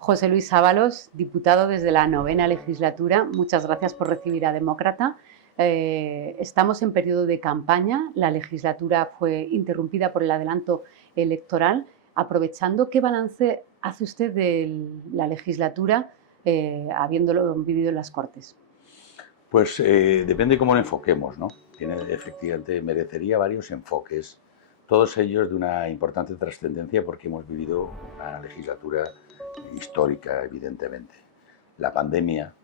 José Luis Ábalos, diputado desde la 9ª legislatura, muchas gracias por recibir a Demócrata. Estamos en periodo de campaña, la legislatura fue interrumpida por el adelanto electoral. Aprovechando, ¿qué balance hace usted de la legislatura habiéndolo vivido en las Cortes? Pues depende cómo lo enfoquemos, ¿no? Efectivamente, merecería varios enfoques, todos ellos de una importante trascendencia porque hemos vivido una legislatura histórica, evidentemente. La pandemia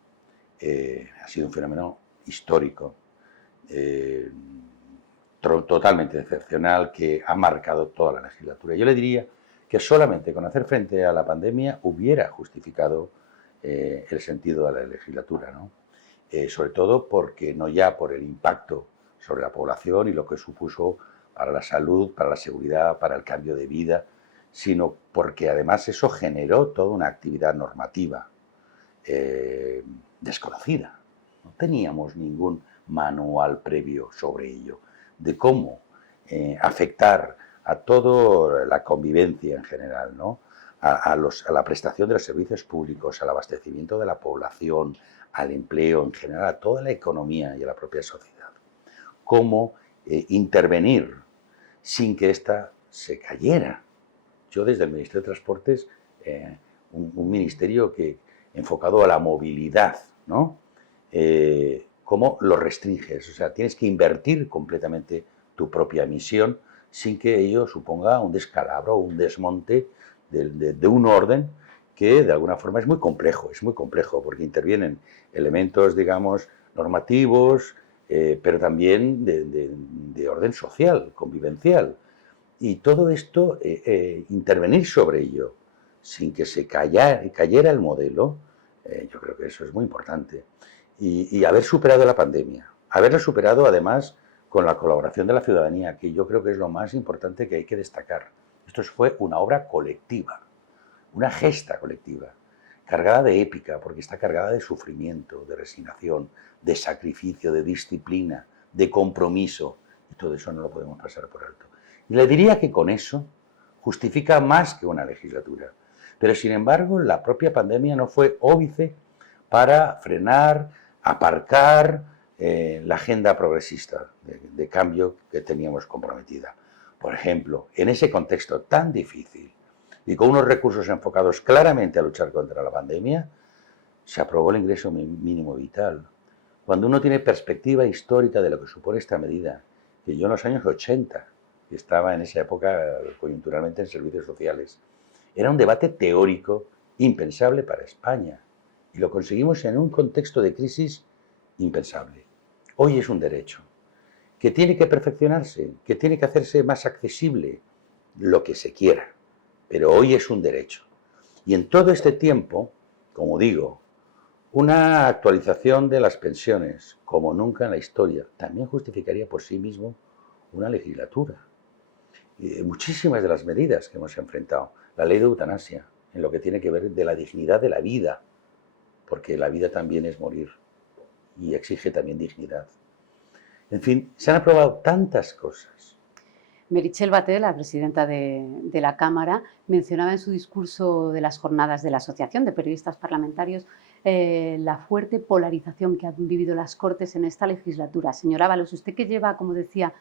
ha sido un fenómeno histórico, totalmente excepcional, que ha marcado toda la legislatura. Yo le diría que solamente con hacer frente a la pandemia hubiera justificado el sentido de la legislatura, ¿no? Sobre todo porque no ya por el impacto sobre la población y lo que supuso para la salud, para la seguridad, para el cambio de vida, sino porque además eso generó toda una actividad normativa desconocida. No teníamos ningún manual previo sobre ello, de cómo afectar a toda la convivencia en general, ¿no? a la prestación de los servicios públicos, al abastecimiento de la población, al empleo en general, a toda la economía y a la propia sociedad. Cómo intervenir sin que ésta se cayera. Yo desde el Ministerio de Transportes, un ministerio que enfocado a la movilidad, ¿no? ¿Cómo lo restringes? O sea, tienes que invertir completamente tu propia misión sin que ello suponga un descalabro o un desmonte de un orden que de alguna forma es muy complejo porque intervienen elementos, digamos, normativos, pero también de orden social, convivencial. Y todo esto, intervenir sobre ello sin que se cayera el modelo, yo creo que eso es muy importante. Y haber superado la pandemia, haberla superado además con la colaboración de la ciudadanía, que yo creo que es lo más importante que hay que destacar. Esto fue una obra colectiva, una gesta colectiva, cargada de épica, porque está cargada de sufrimiento, de resignación, de sacrificio, de disciplina, de compromiso, y todo eso no lo podemos pasar por alto. Y le diría que con eso justifica más que una legislatura. Pero sin embargo, la propia pandemia no fue óbice para frenar, aparcar la agenda progresista de cambio que teníamos comprometida. Por ejemplo, en ese contexto tan difícil y con unos recursos enfocados claramente a luchar contra la pandemia, se aprobó el ingreso mínimo vital. Cuando uno tiene perspectiva histórica de lo que supone esta medida, que yo en los años 80, que estaba en esa época coyunturalmente en servicios sociales, era un debate teórico impensable para España. Y lo conseguimos en un contexto de crisis impensable. Hoy es un derecho que tiene que perfeccionarse, que tiene que hacerse más accesible, lo que se quiera. Pero hoy es un derecho. Y en todo este tiempo, como digo, una actualización de las pensiones, como nunca en la historia, también justificaría por sí mismo una legislatura. Y muchísimas de las medidas que hemos enfrentado, la ley de eutanasia, en lo que tiene que ver de la dignidad de la vida, porque la vida también es morir y exige también dignidad. En fin, se han aprobado tantas cosas. Meritxell Batet, la presidenta de la Cámara, mencionaba en su discurso de las jornadas de la Asociación de Periodistas Parlamentarios la fuerte polarización que han vivido las Cortes en esta legislatura. Señor Ábalos, usted que lleva, como decía,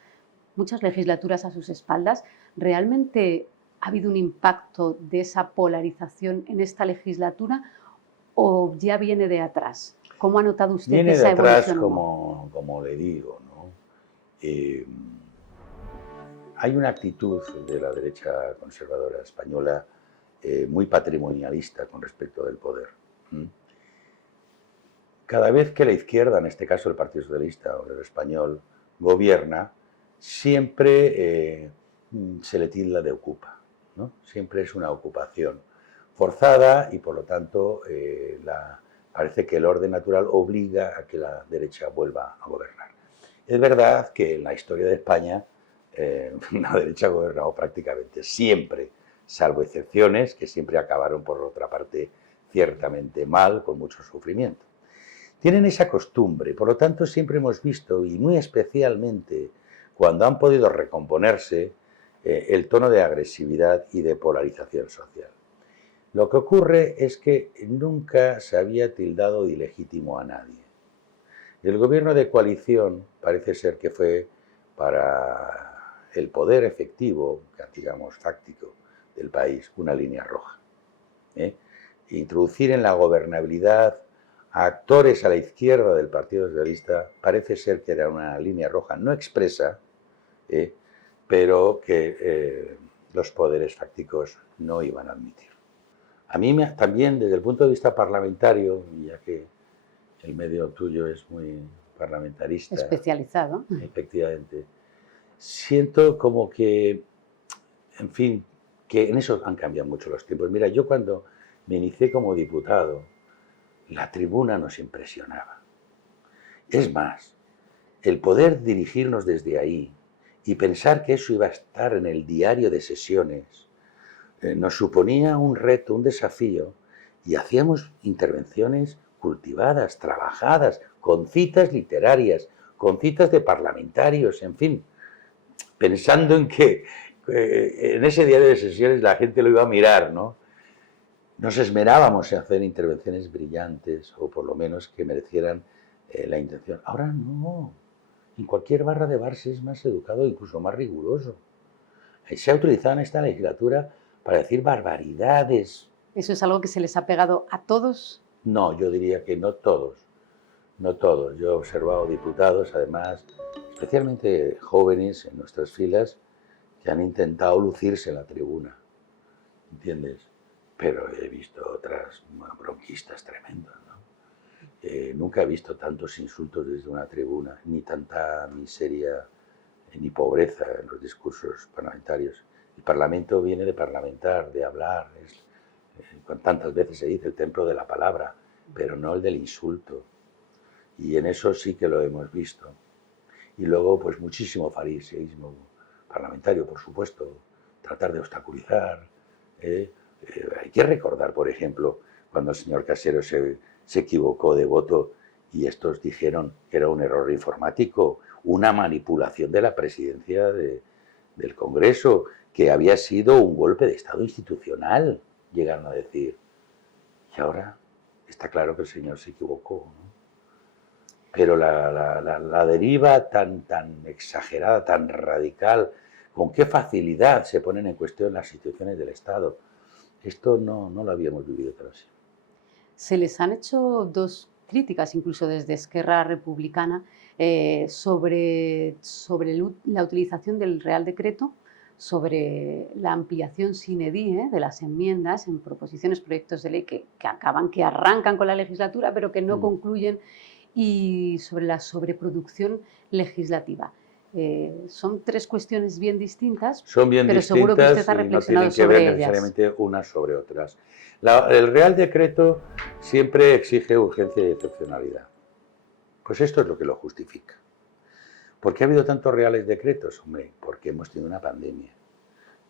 muchas legislaturas a sus espaldas, ¿realmente ha habido un impacto de esa polarización en esta legislatura o ya viene de atrás? ¿Cómo ha notado usted Viene de esa atrás, evolución? como le digo, ¿no? Hay una actitud de la derecha conservadora española muy patrimonialista con respecto del poder. Cada vez que la izquierda, en este caso el Partido Socialista o el Español, gobierna, siempre se le tilda de ocupa, ¿no? Siempre es una ocupación forzada y por lo tanto parece que el orden natural obliga a que la derecha vuelva a gobernar. Es verdad que en la historia de España la derecha ha gobernado prácticamente siempre, salvo excepciones que siempre acabaron por otra parte ciertamente mal, con mucho sufrimiento. Tienen esa costumbre, por lo tanto siempre hemos visto, y muy especialmente cuando han podido recomponerse, el tono de agresividad y de polarización social. Lo que ocurre es que nunca se había tildado de ilegítimo a nadie. El gobierno de coalición parece ser que fue para el poder efectivo, digamos, fáctico del país, una línea roja. Introducir en la gobernabilidad a actores a la izquierda del Partido Socialista parece ser que era una línea roja no expresa, pero que los poderes fácticos no iban a admitir. A mí también, desde el punto de vista parlamentario, ya que el medio tuyo es muy parlamentarista, especializado, efectivamente, siento como que, en fin, que en eso han cambiado mucho los tiempos. Mira, yo cuando me inicié como diputado, la tribuna nos impresionaba. Es más, el poder dirigirnos desde ahí y pensar que eso iba a estar en el diario de sesiones, nos suponía un reto, un desafío, y hacíamos intervenciones cultivadas, trabajadas, con citas literarias, con citas de parlamentarios, en fin, pensando en que en ese diario de sesiones la gente lo iba a mirar, ¿no? Nos esmerábamos en hacer intervenciones brillantes, o por lo menos que merecieran la intención. Ahora no. En cualquier barra de bar se es más educado, incluso más riguroso. Se ha utilizado en esta legislatura para decir barbaridades. ¿Eso es algo que se les ha pegado a todos? No, yo diría que no todos. No todos. Yo he observado diputados, además, especialmente jóvenes en nuestras filas, que han intentado lucirse en la tribuna. ¿Entiendes? Pero he visto otras bronquistas tremendas, ¿no? Nunca he visto tantos insultos desde una tribuna, ni tanta miseria ni pobreza en los discursos parlamentarios. El Parlamento viene de parlamentar, de hablar, tantas veces se dice el templo de la palabra, pero no el del insulto. Y en eso sí que lo hemos visto. Y luego, pues muchísimo fariseísmo parlamentario, por supuesto, tratar de obstaculizar. Hay que recordar, por ejemplo, cuando el señor Casero se equivocó de voto y estos dijeron que era un error informático, una manipulación de la presidencia del Congreso, que había sido un golpe de Estado institucional, llegaron a decir. Y ahora está claro que el señor se equivocó, ¿no? Pero la deriva tan exagerada, tan radical, con qué facilidad se ponen en cuestión las instituciones del Estado, esto no lo habíamos vivido tan así. Se les han hecho dos críticas, incluso desde Esquerra Republicana, sobre la utilización del Real Decreto, sobre la ampliación sine die de las enmiendas en proposiciones, proyectos de ley que arrancan con la legislatura, pero que no concluyen, y sobre la sobreproducción legislativa. Son tres cuestiones bien distintas, son bien pero distintas, seguro que usted ha reflexionado sobre ellas. No tienen que ver necesariamente unas sobre otras. El Real Decreto siempre exige urgencia y excepcionalidad. Pues esto es lo que lo justifica. ¿Por qué ha habido tantos reales decretos? Hombre, porque hemos tenido una pandemia.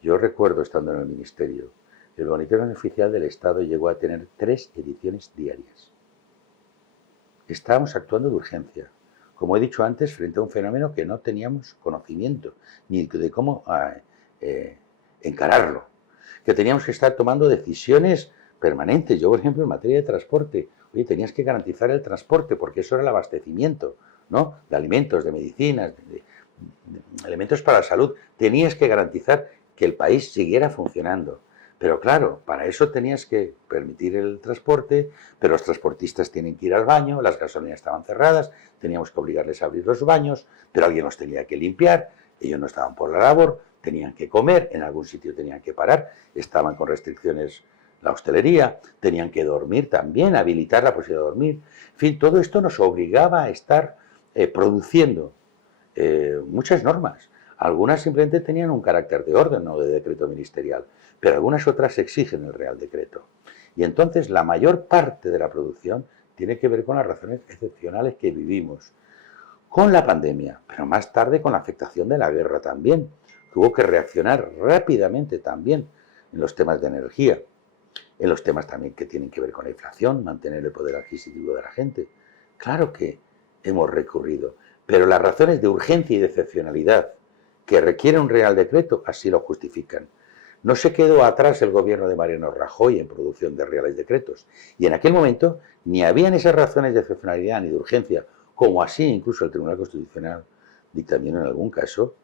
Yo recuerdo, estando en el Ministerio, el Boletín Oficial del Estado llegó a tener 3 ediciones diarias. Estábamos actuando de urgencia, como he dicho antes, frente a un fenómeno que no teníamos conocimiento, ni de cómo encararlo, que teníamos que estar tomando decisiones permanentes. Yo, por ejemplo, en materia de transporte, oye, tenías que garantizar el transporte, porque eso era el abastecimiento, ¿no?, de alimentos, de medicinas, de elementos para la salud. Tenías que garantizar que el país siguiera funcionando. Pero claro, para eso tenías que permitir el transporte, pero los transportistas tienen que ir al baño, las gasolineras estaban cerradas, teníamos que obligarles a abrir los baños, pero alguien los tenía que limpiar, ellos no estaban por la labor, tenían que comer, en algún sitio tenían que parar, estaban con restricciones la hostelería, tenían que dormir también, habilitar la posibilidad de dormir. En fin, todo esto nos obligaba a estar produciendo muchas normas. Algunas simplemente tenían un carácter de orden, no de decreto ministerial, pero algunas otras exigen el Real Decreto. Y entonces la mayor parte de la producción tiene que ver con las razones excepcionales que vivimos, con la pandemia, pero más tarde con la afectación de la guerra también, que hubo que reaccionar rápidamente también en los temas de energía, en los temas también que tienen que ver con la inflación, mantener el poder adquisitivo de la gente. Claro que hemos recurrido, pero las razones de urgencia y de excepcionalidad que requiere un Real Decreto así lo justifican. No se quedó atrás el gobierno de Mariano Rajoy en producción de reales decretos. Y en aquel momento ni habían esas razones de excepcionalidad ni de urgencia, como así incluso el Tribunal Constitucional dictaminó en algún caso,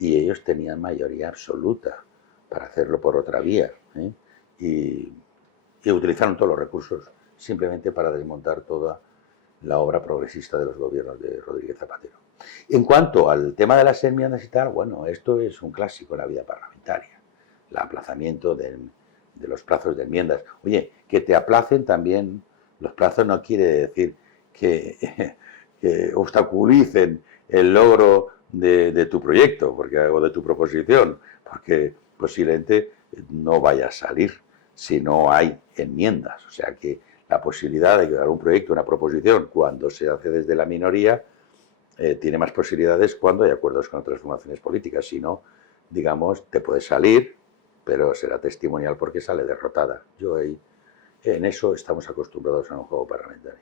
y ellos tenían mayoría absoluta para hacerlo por otra vía. Y utilizaron todos los recursos simplemente para desmontar toda la obra progresista de los gobiernos de Rodríguez Zapatero. En cuanto al tema de las enmiendas y tal, bueno, esto es un clásico en la vida parlamentaria. El aplazamiento de los plazos de enmiendas. Oye, que te aplacen también, los plazos no quiere decir que obstaculicen el logro de tu proyecto o de tu proposición, porque posiblemente no vaya a salir si no hay enmiendas. O sea que la posibilidad de crear un proyecto, una proposición, cuando se hace desde la minoría, tiene más posibilidades cuando hay acuerdos con otras formaciones políticas. Si no, digamos, te puede salir, pero será testimonial porque sale derrotada. En eso estamos acostumbrados a un juego parlamentario.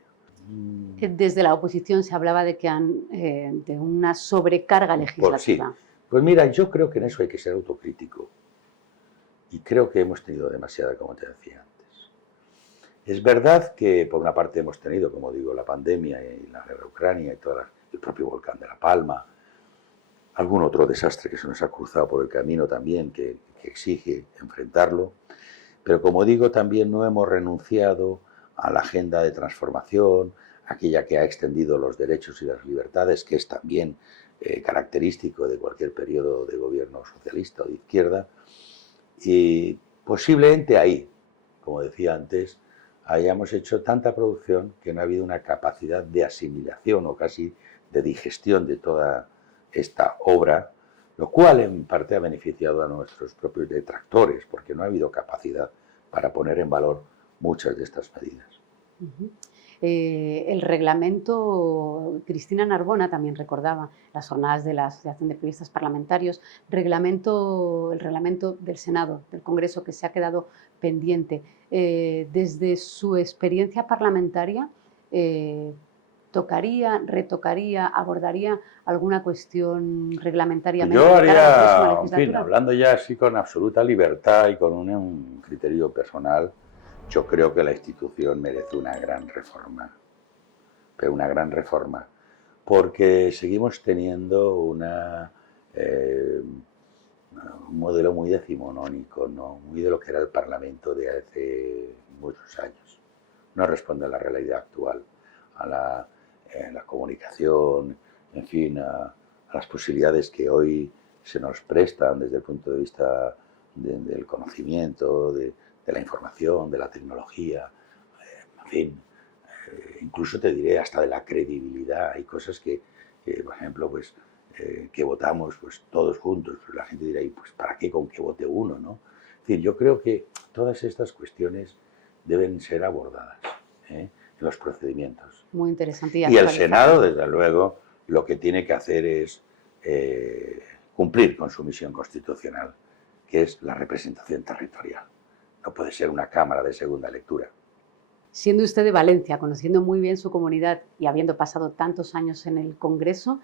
Desde la oposición se hablaba de de una sobrecarga legislativa. Sí. Pues mira, yo creo que en eso hay que ser autocrítico. Y creo que hemos tenido demasiada, como te decía antes. Es verdad que por una parte hemos tenido, como digo, la pandemia y la guerra de Ucrania y el propio volcán de La Palma, algún otro desastre que se nos ha cruzado por el camino también, que exige enfrentarlo. Pero como digo, también no hemos renunciado a la agenda de transformación, aquella que ha extendido los derechos y las libertades, que es también característico de cualquier periodo de gobierno socialista o de izquierda. Y posiblemente ahí, como decía antes, hayamos hecho tanta producción que no ha habido una capacidad de asimilación o casi de digestión de toda esta obra, lo cual en parte ha beneficiado a nuestros propios detractores, porque no ha habido capacidad para poner en valor muchas de estas medidas. El reglamento, Cristina Narbona también recordaba las jornadas de la Asociación de Periodistas Parlamentarios, el reglamento del Senado, del Congreso, que se ha quedado pendiente. Desde su experiencia parlamentaria, ¿tocaría, retocaría, abordaría alguna cuestión reglamentariamente? Yo haría, en fin, hablando ya así con absoluta libertad y con un criterio personal, yo creo que la institución merece una gran reforma, pero una gran reforma, porque seguimos teniendo un modelo muy decimonónico, ¿no? Muy de lo que era el Parlamento de hace muchos años. No responde a la realidad actual, a la comunicación, en fin, a las posibilidades que hoy se nos prestan desde el punto de vista del conocimiento, de la información, de la tecnología, en fin, incluso te diré hasta de la credibilidad. Hay cosas que por ejemplo, pues que votamos pues todos juntos, pues la gente dirá, ¿y pues para qué con que vote uno, no? Es decir, yo creo que todas estas cuestiones deben ser abordadas en los procedimientos. Muy interesante. Y el Senado, desde luego, lo que tiene que hacer es cumplir con su misión constitucional, que es la representación territorial. No puede ser una Cámara de segunda lectura. Siendo usted de Valencia, conociendo muy bien su comunidad y habiendo pasado tantos años en el Congreso,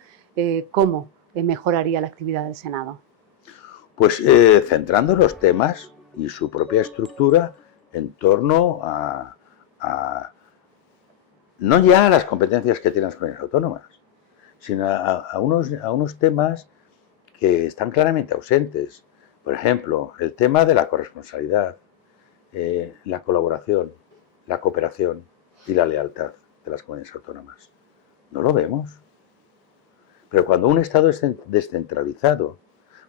¿cómo mejoraría la actividad del Senado? Pues centrando los temas y su propia estructura en torno no ya a las competencias que tienen las comunidades autónomas, sino a unos temas que están claramente ausentes. Por ejemplo, el tema de la corresponsabilidad, la colaboración, la cooperación y la lealtad de las comunidades autónomas. No lo vemos. Pero cuando un Estado es descentralizado,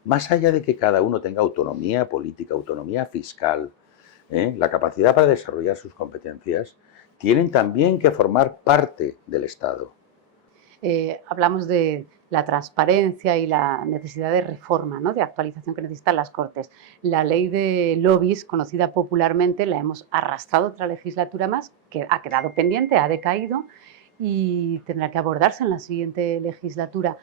más allá de que cada uno tenga autonomía política, autonomía fiscal, la capacidad para desarrollar sus competencias, tienen también que formar parte del Estado. Hablamos de la transparencia y la necesidad de reforma, ¿no?, de actualización que necesitan las Cortes. La ley de lobbies, conocida popularmente, la hemos arrastrado otra legislatura más, que ha quedado pendiente, ha decaído y tendrá que abordarse en la siguiente legislatura.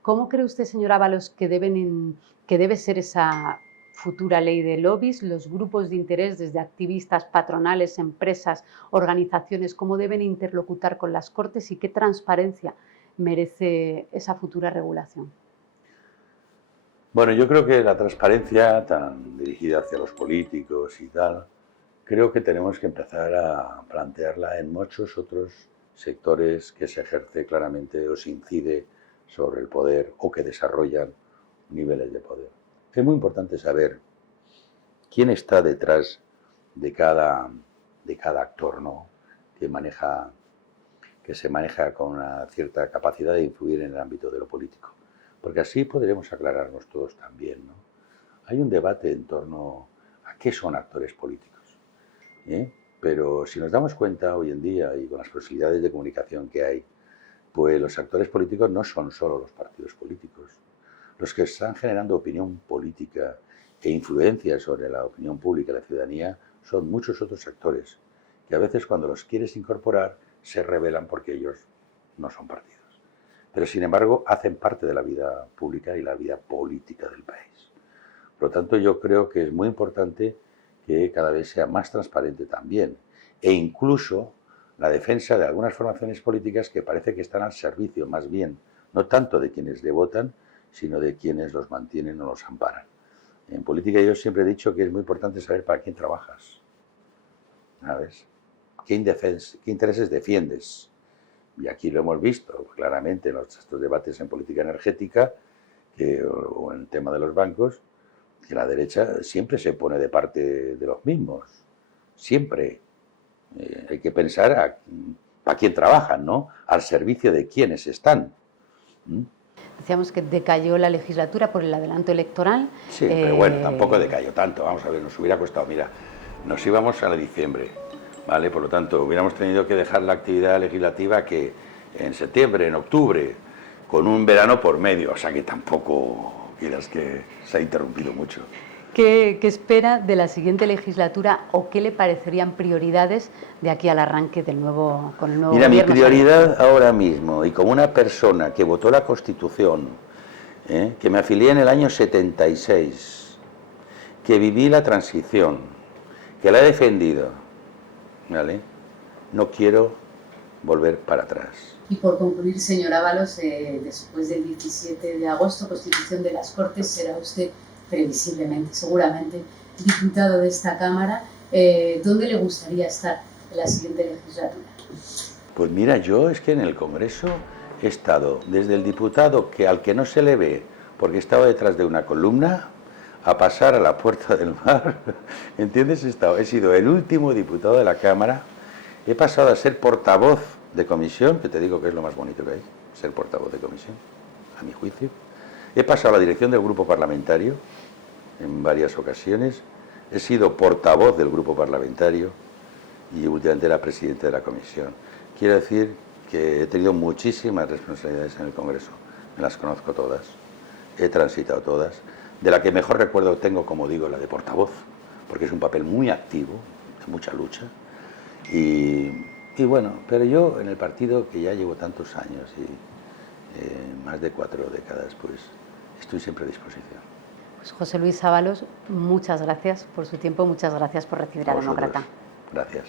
¿Cómo cree usted, señor Ábalos, que debe ser esa futura ley de lobbies? Los grupos de interés, desde activistas, patronales, empresas, organizaciones, ¿cómo deben interlocutar con las Cortes y qué transparencia merece esa futura regulación? Bueno, yo creo que la transparencia tan dirigida hacia los políticos y tal, creo que tenemos que empezar a plantearla en muchos otros sectores que se ejerce claramente o se incide sobre el poder o que desarrollan niveles de poder. Es muy importante saber quién está detrás de cada actor, ¿no? que se maneja con una cierta capacidad de influir en el ámbito de lo político. Porque así podremos aclararnos todos también, ¿no? Hay un debate en torno a qué son actores políticos, ¿eh? Pero si nos damos cuenta hoy en día y con las posibilidades de comunicación que hay, pues los actores políticos no son solo los partidos políticos. Los que están generando opinión política e influencia sobre la opinión pública y la ciudadanía son muchos otros actores que a veces cuando los quieres incorporar se rebelan porque ellos no son partidos. Pero sin embargo hacen parte de la vida pública y la vida política del país. Por lo tanto, yo creo que es muy importante que cada vez sea más transparente también, e incluso la defensa de algunas formaciones políticas que parece que están al servicio, más bien, no tanto de quienes le votan, sino de quienes los mantienen o los amparan. En política yo siempre he dicho que es muy importante saber para quién trabajas, ¿sabes? ¿Qué intereses defiendes? Y aquí lo hemos visto claramente en estos debates en política energética o en el tema de los bancos, que la derecha siempre se pone de parte de los mismos, siempre. Hay que pensar a quién trabajan, ¿no? Al servicio de quiénes están. Decíamos que decayó la legislatura por el adelanto electoral. Sí, pero bueno, tampoco decayó tanto. Vamos a ver, nos hubiera costado, mira, nos íbamos a diciembre, ¿vale? Por lo tanto, hubiéramos tenido que dejar la actividad legislativa que en septiembre, en octubre, con un verano por medio, o sea que tampoco quieras que se ha interrumpido mucho. ¿Qué espera de la siguiente legislatura o qué le parecerían prioridades de aquí al arranque con el nuevo Mira, mi gobierno? prioridad ahora mismo, y como una persona que votó la Constitución, que me afilié en el año 76, que viví la transición, que la he defendido, ¿vale? No quiero volver para atrás. Y por concluir, señor Ábalos, después del 17 de agosto, constitución de las Cortes, será usted previsiblemente, seguramente, diputado de esta Cámara. ¿Dónde le gustaría estar en la siguiente legislatura? Pues mira, yo es que en el Congreso he estado desde el diputado al que no se le ve porque estaba detrás de una columna a pasar a la puerta del mar, ¿entiendes? He sido el último diputado de la Cámara, he pasado a ser portavoz de comisión, que te digo que es lo más bonito que hay, ser portavoz de comisión, a mi juicio. He pasado a la dirección del grupo parlamentario en varias ocasiones, he sido portavoz del grupo parlamentario y últimamente era presidente de la comisión. Quiero decir que he tenido muchísimas responsabilidades en el Congreso, me las conozco todas, he transitado todas, de la que mejor recuerdo tengo, como digo, la de portavoz, porque es un papel muy activo, de mucha lucha, y bueno, pero yo en el partido que ya llevo tantos años y más de 4 décadas, pues estoy siempre a disposición. Pues José Luis Ábalos, muchas gracias por su tiempo, muchas gracias por recibir a Demócrata. Gracias.